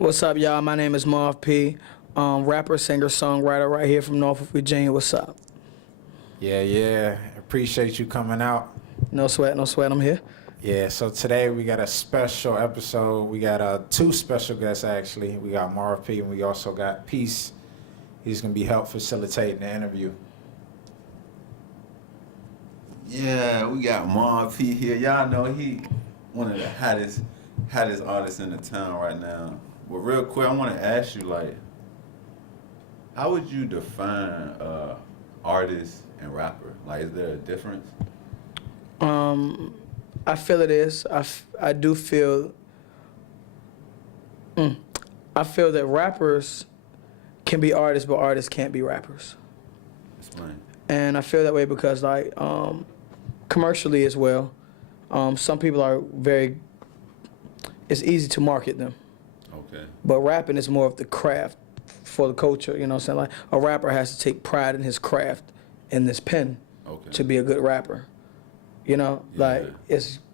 What's up, y'all? My name is Marv P. Rapper, singer, songwriter right here from Norfolk, Virginia. What's up? Yeah. Appreciate you coming out. No sweat, no sweat. I'm here. Yeah, so today we got a special episode. We got two special guests, actually. We got Marv P, and we also got Peace. He's going to be help facilitating the interview. Yeah, we got Marv P here. Y'all know he one of the hottest artists in the town right now. But real quick, I want to ask you, like, how would you define artist and rapper? Like, is there a difference? I feel it is. I do feel. I feel that rappers can be artists, but artists can't be rappers. Explain. And I feel that way because, like, commercially as well, some people are very. It's easy to market them. Okay. But rapping is more of the craft for the culture, you know what I'm saying? Like, a rapper has to take pride in his craft, in this pen, to be a good rapper. You know, like,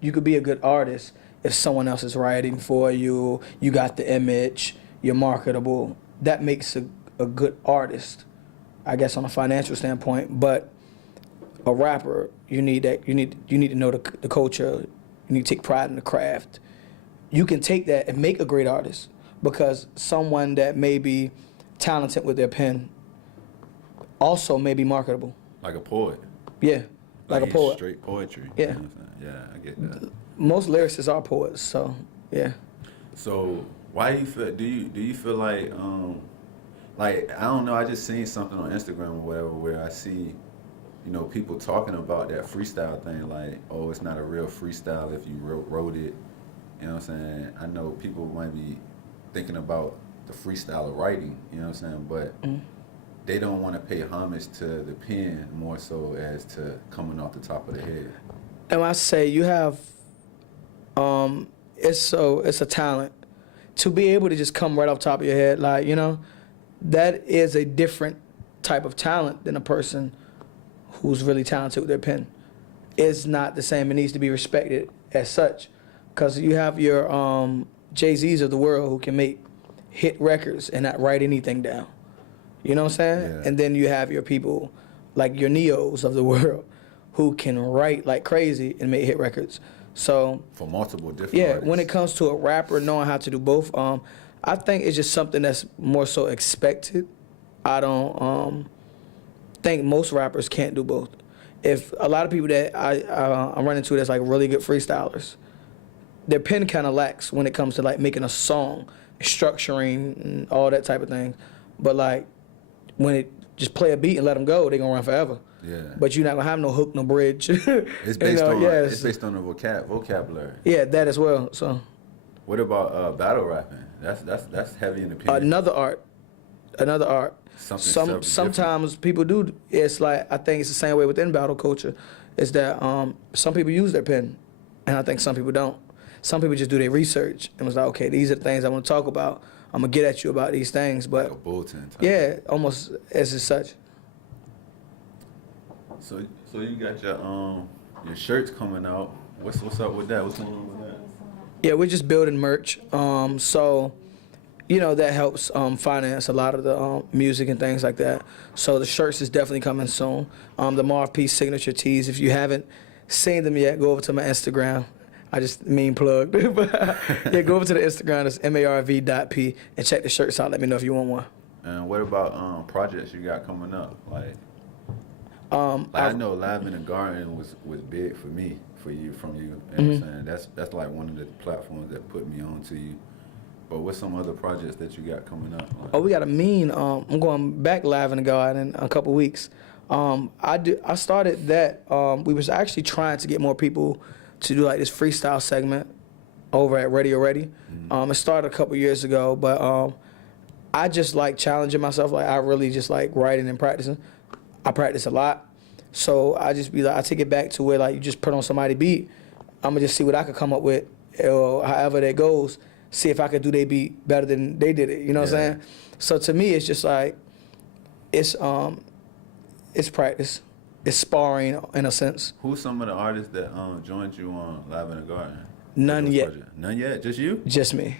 you could be a good artist if someone else is writing for you, you got the image, you're marketable. That makes a good artist, I guess, on a financial standpoint. But a rapper, you need that. You need to know the culture. You need to take pride in the craft. You can take that and make a great artist, because someone that may be talented with their pen also may be marketable. Like a poet. Yeah, like a poet. Straight poetry. Yeah. You know what I'm saying? Yeah, I get that. Most lyricists are poets, so yeah. So why do you feel? Do you feel like I don't know? I just seen something on Instagram or whatever where I see, people talking about that freestyle thing. Like, oh, it's not a real freestyle if you wrote it. You know what I'm saying? I know people might be thinking about the freestyle of writing. You know what I'm saying? But they don't want to pay homage to the pen more so as to coming off the top of the head. And when I say you have, it's a talent to be able to just come right off the top of your head, like, that is a different type of talent than a person who's really talented with their pen. It's not the same. It needs to be respected as such, because you have your Jay-Z's of the world who can make hit records and not write anything down. You know what I'm saying? Yeah. And then you have your people like your Neos of the world who can write like crazy and make hit records. So for multiple different artists. When it comes to a rapper knowing how to do both, I think it's just something that's more so expected. I don't think most rappers can't do both. If a lot of people that I run into that's like really good freestylers, their pen kind of lacks when it comes to like making a song, structuring, and all that type of thing. But like when it just play a beat and let them go, they gonna run forever. Yeah. But you're not gonna have no hook, no bridge. It's based on it's based on the vocabulary. Yeah, that as well. So. What about battle rapping? That's heavy in the pen. Another art. Something sometimes people do. It's like, I think it's the same way within battle culture. Is that some people use their pen, and I think some people don't. Some people just do their research and was like, okay, these are the things I want to talk about. I'm gonna get at you about these things, but like a bulletin type. Yeah, almost as such. So you got your shirts coming out. What's up with that? What's going on with that? Yeah, we're just building merch. So, that helps finance a lot of the music and things like that. So the shirts is definitely coming soon. The Marv P signature tees. If you haven't seen them yet, go over to my Instagram. I just plugged. But yeah, go over to the Instagram. It's marv.p and check the shirts out. Let me know if you want one. And what about projects you got coming up? I know Live in the Garden was big for me, from you. You know what I'm saying? That's like one of the platforms that put me on to you. But what's some other projects that you got coming up? We got a I'm going back Live in the Garden in a couple weeks. I started that. We was actually trying to get more people to do like this freestyle segment over at Radio Ready. It started a couple years ago, but I just like challenging myself. Like, I really just like writing and practicing. I practice a lot, so I just be like, I take it back to where like you just put on somebody's beat. I'm gonna just see what I could come up with, or however that goes. See if I could do their beat better than they did it. You know what I'm saying? So to me, it's just like it's practice. It's sparring in a sense. Who's some of the artists that joined you on Live in the Garden? None yet. Project? None yet? Just you? Just me.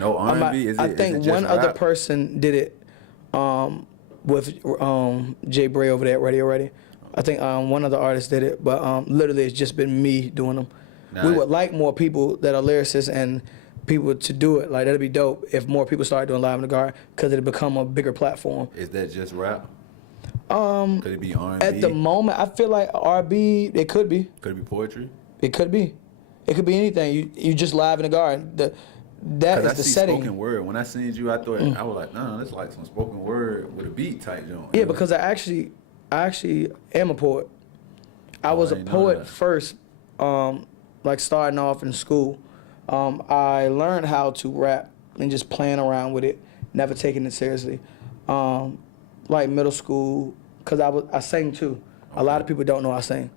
No R&B? I think one other person did it with Jay Bray over there at Radio Ready. I think one other artist did it, but literally it's just been me doing them. Nah, we would like more people that are lyricists and people to do it. Like, that'd be dope if more people started doing Live in the Garden, because it'd become a bigger platform. Is that just rap? Could it be R&B? At the moment, I feel like R&B, it could be. Could it be poetry? It could be. It could be anything. You just Live in the Garden. That is the setting. Spoken word. When I seen you, I thought I was like, no, that's like some spoken word with a beat type joint. Yeah, because I actually am a poet. I was a poet first, like starting off in school. I learned how to rap and just playing around with it, never taking it seriously. Like middle school, because I sang too. Okay. A lot of people don't know I sing.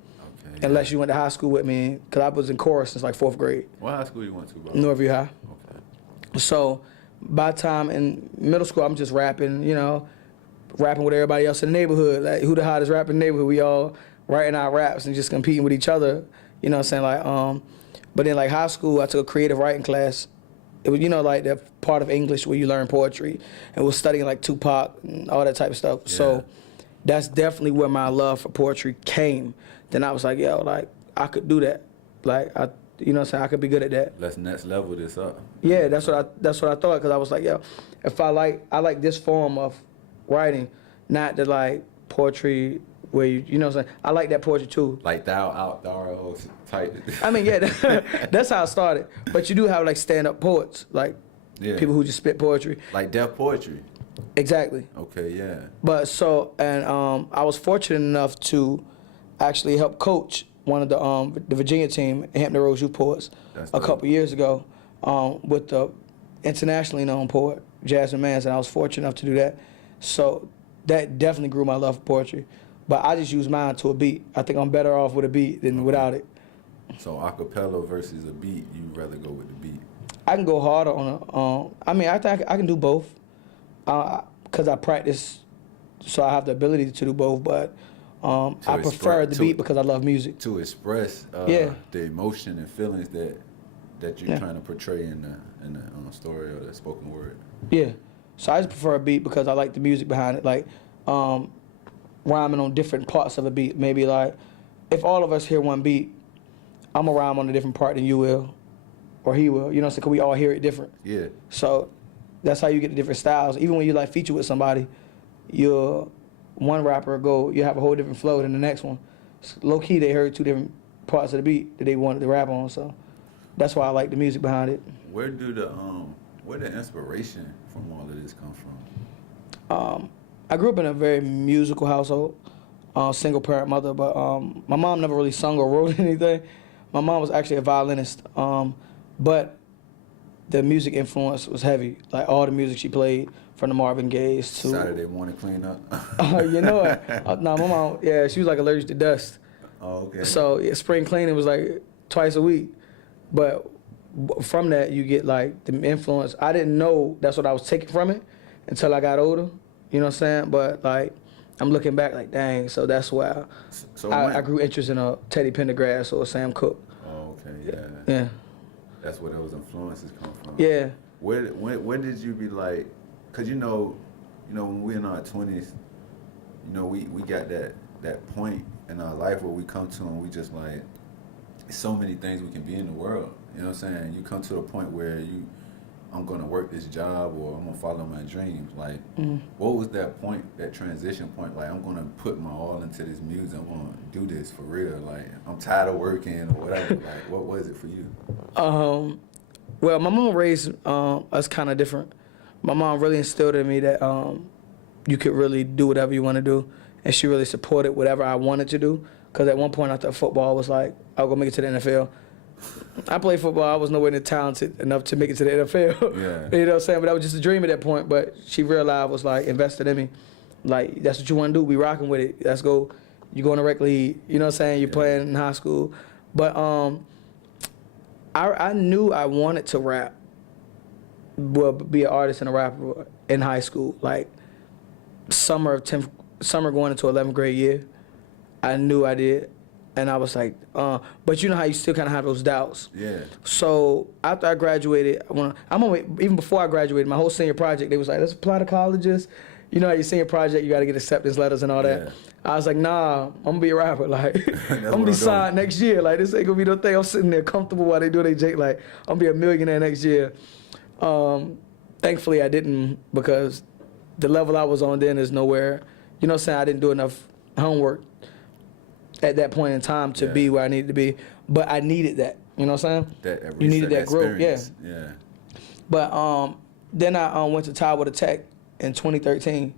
Okay, unless you went to high school with me, because I was in chorus since like 4th grade. What high school you went to, bro? Northview High. Okay. So by the time in middle school, I'm just rapping, rapping with everybody else in the neighborhood. Like, who the hottest rapper in the neighborhood? We all writing our raps and just competing with each other. You know what I'm saying? Like, but then like high school, I took a creative writing class. It was, like that part of English where you learn poetry, and was studying like Tupac and all that type of stuff. Yeah. So that's definitely where my love for poetry came. Then I was like, yo, like I could do that. Like you know what I'm saying? I could be good at that. Let's next level this up. Yeah, that's what I thought, because I was like, yo, if I like this form of writing, not the like poetry where you know what I'm saying? I like that poetry too. Like thou out thou type. I mean, yeah, that's how it started. But you do have like stand-up poets, like people who just spit poetry. Like deaf poetry. Exactly. Okay, yeah. But I was fortunate enough to actually help coach one of the Virginia team, Hampton Roads Youth Poets, a couple years ago, with the internationally known poet Jasmine Mans, and I was fortunate enough to do that. So that definitely grew my love for poetry. But I just use mine to a beat. I think I'm better off with a beat than without it. So acapella versus a beat, you'd rather go with the beat? I can go harder on I mean, I think I can do both, because I practice, so I have the ability to do both. But I prefer the beat because I love music. To express the emotion and feelings that you're trying to portray in the story or the spoken word. Yeah. So I just prefer a beat because I like the music behind it. Like rhyming on different parts of a beat. Maybe like if all of us hear one beat, I'm gonna rhyme on a different part than you will, or he will. You know what I'm saying? Because we all hear it different. Yeah. So that's how you get the different styles. Even when you like feature with somebody, one rapper you have a whole different flow than the next one. Low key, they heard two different parts of the beat that they wanted to rap on. So that's why I like the music behind it. Where the inspiration from all of this come from? I grew up in a very musical household, single parent mother, but my mom never really sung or wrote anything. My mom was actually a violinist, but the music influence was heavy. Like all the music she played, from the Marvin Gayes to Saturday morning cleanup. You know it. No, my mom, she was like allergic to dust. Oh, okay. So spring cleaning was like twice a week, but from that you get like the influence. I didn't know that's what I was taking from it until I got older. You know what I'm saying? But like I'm looking back like, dang. So that's why I grew interest in Teddy Pendergrass or Sam Cooke. Oh, okay, yeah. Yeah. That's where those influences come from. Yeah. When did you be like? Cause you know, when we're in our 20s, we got that point in our life where we come to and we just like, so many things we can be in the world. You know what I'm saying? You come to a point where I'm gonna work this job or I'm gonna follow my dreams. Like, what was that point, that transition point? Like, I'm gonna put my all into this music. I'm gonna do this for real. Like, I'm tired of working or whatever. Like, what was it for you? Well, my mom raised us kind of different. My mom really instilled in me that you could really do whatever you want to do, and she really supported whatever I wanted to do. Because at one point I thought football was like, I'll go make it to the NFL. I played football. I was nowhere near talented enough to make it to the NFL. Yeah. You know what I'm saying? But that was just a dream at that point. But she realized was like invested in me. Like, that's what you want to do. We rocking with it. Let's go. You go in the rec league. You know what I'm saying? You're playing in high school. But I knew I wanted to rap. Well, be an artist and a rapper in high school. Like summer going into 11th grade year, I knew I did. And I was like, but you know how you still kind of have those doubts. Yeah. So after I graduated, even before I graduated, my whole senior project, they was like, let's apply to colleges. You know how your senior project, you got to get acceptance letters and all that. Yeah. I was like, nah, I'm going to be a rapper. Like, I'm going to be signed next year. Like, this ain't going to be no thing. I'm sitting there comfortable while they do their Jake. Like, I'm going to be a millionaire next year. Thankfully, I didn't, because the level I was on then is nowhere. You know what I'm saying? I didn't do enough homework at that point in time to be where I needed to be. But I needed that. You know what I'm saying? You needed that growth. Yeah. But then I went to Tidewater Tech in 2013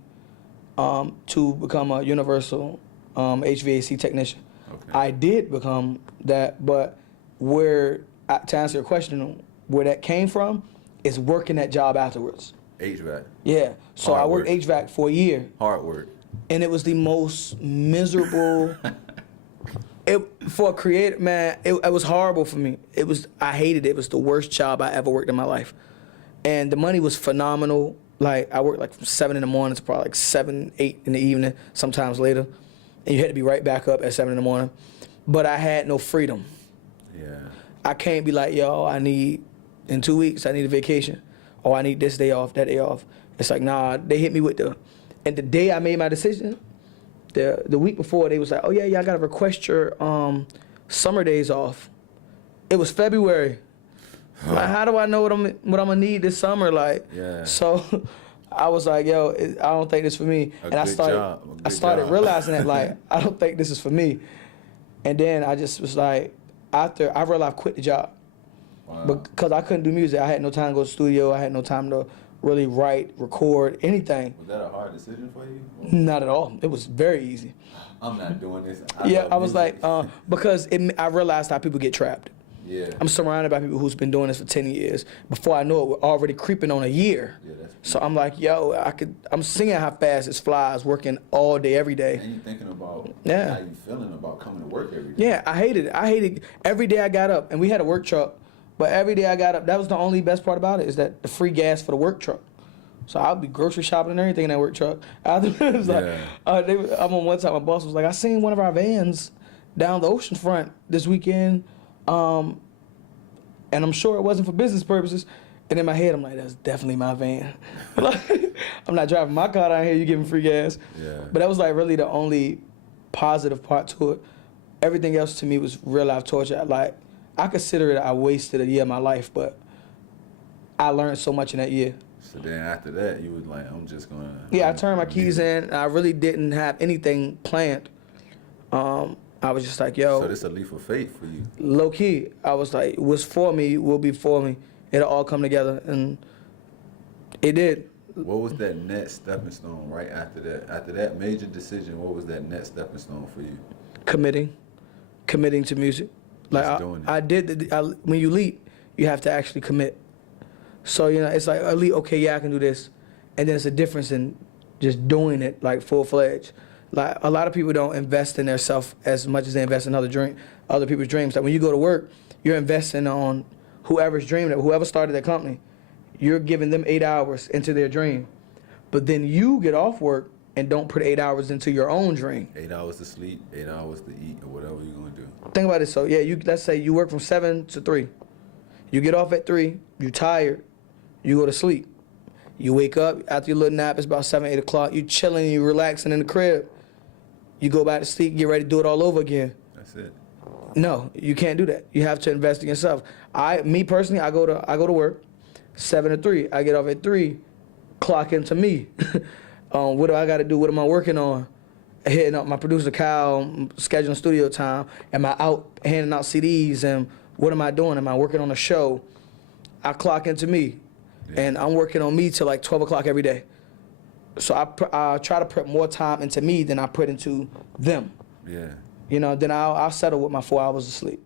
to become a universal HVAC technician. Okay. I did become that, but to answer your question, where that came from is working that job afterwards. HVAC. Yeah. So I worked HVAC for a year. Hard work. And it was the most miserable. For a creator, man, it was horrible for me. I hated it. It was the worst job I ever worked in my life. And the money was phenomenal. Like, I worked like from 7 in the morning to probably like 7, 8 in the evening, sometimes later. And you had to be right back up at 7 in the morning. But I had no freedom. Yeah. I can't be like, yo, in 2 weeks, I need a vacation. Or I need this day off, that day off. It's like, nah, they hit me with and the day I made my decision, the week before, they was like, oh yeah, I gotta request your summer days off. It was February. Like, how do I know what I'm gonna need this summer? Like, so I was like, yo, I don't think this is for me. And I started realizing that, like, I don't think this is for me. And then I just was like, after I realized I quit the job. Wow. Because I couldn't do music. I had no time to go to the studio. I had no time to really write, record, anything. Was that a hard decision for you? Not at all. It was very easy. I'm not doing this. I was like, because I realized how people get trapped. Yeah. I'm surrounded by people who's been doing this for 10 years. Before I know it, we're already creeping on a year. Yeah, so I'm like, yo, I'm seeing how fast it flies, working all day, every day. And you thinking about how you feeling about coming to work every day. Yeah, I hated it. Every day I got up, and we had a work truck, but every day I got up, that was the only best part about it, is that the free gas for the work truck. So I'll be grocery shopping and everything in that work truck. I was like, I'm on one time, my boss was like, I seen one of our vans down the ocean front this weekend, and I'm sure it wasn't for business purposes. And in my head, I'm like, that's definitely my van. I'm not driving my car down here, you giving free gas. Yeah. But that was like really the only positive part to it. Everything else to me was real life torture. Like, I consider it I wasted a year of my life, but I learned so much in that year. So then after that, you was like, I'm just going to... Yeah, I turned my keys in. I really didn't have anything planned. I was just like, yo. So this a leap of faith for you? Low key. I was like, what's for me will be for me. It'll all come together. And it did. What was that next stepping stone right after that? After that major decision, what was that next stepping stone for you? Committing to music. Like, when you leap, you have to actually commit. So, you know, it's like, elite, okay, yeah, I can do this. And then it's a difference in just doing it, like, full-fledged. Like, a lot of people don't invest in themselves as much as they invest in other people's dreams. Like, when you go to work, you're investing on whoever's dream, whoever started that company. You're giving them 8 hours into their dream. But then you get off work and don't put 8 hours into your own dream. 8 hours to sleep, 8 hours to eat, or whatever you're going to do. Think about it. So, yeah, let's say you work from 7 to 3. You get off at 3, you tired, you go to sleep. You wake up, after your little nap, it's about 7, 8 o'clock, you chilling, you relaxing in the crib. You go back to sleep, get ready to do it all over again. That's it. No, you can't do that. You have to invest in yourself. Me personally, I go to work, 7 to 3. I get off at 3, clock into me. What do I got to do? What am I working on? Hitting up my producer, Kyle, scheduling studio time. Am I out handing out CDs? And what am I doing? Am I working on a show? I clock into me. Yeah. And I'm working on me till like 12 o'clock every day. So I try to put more time into me than I put into them. Yeah. You know, then I'll settle with my 4 hours of sleep.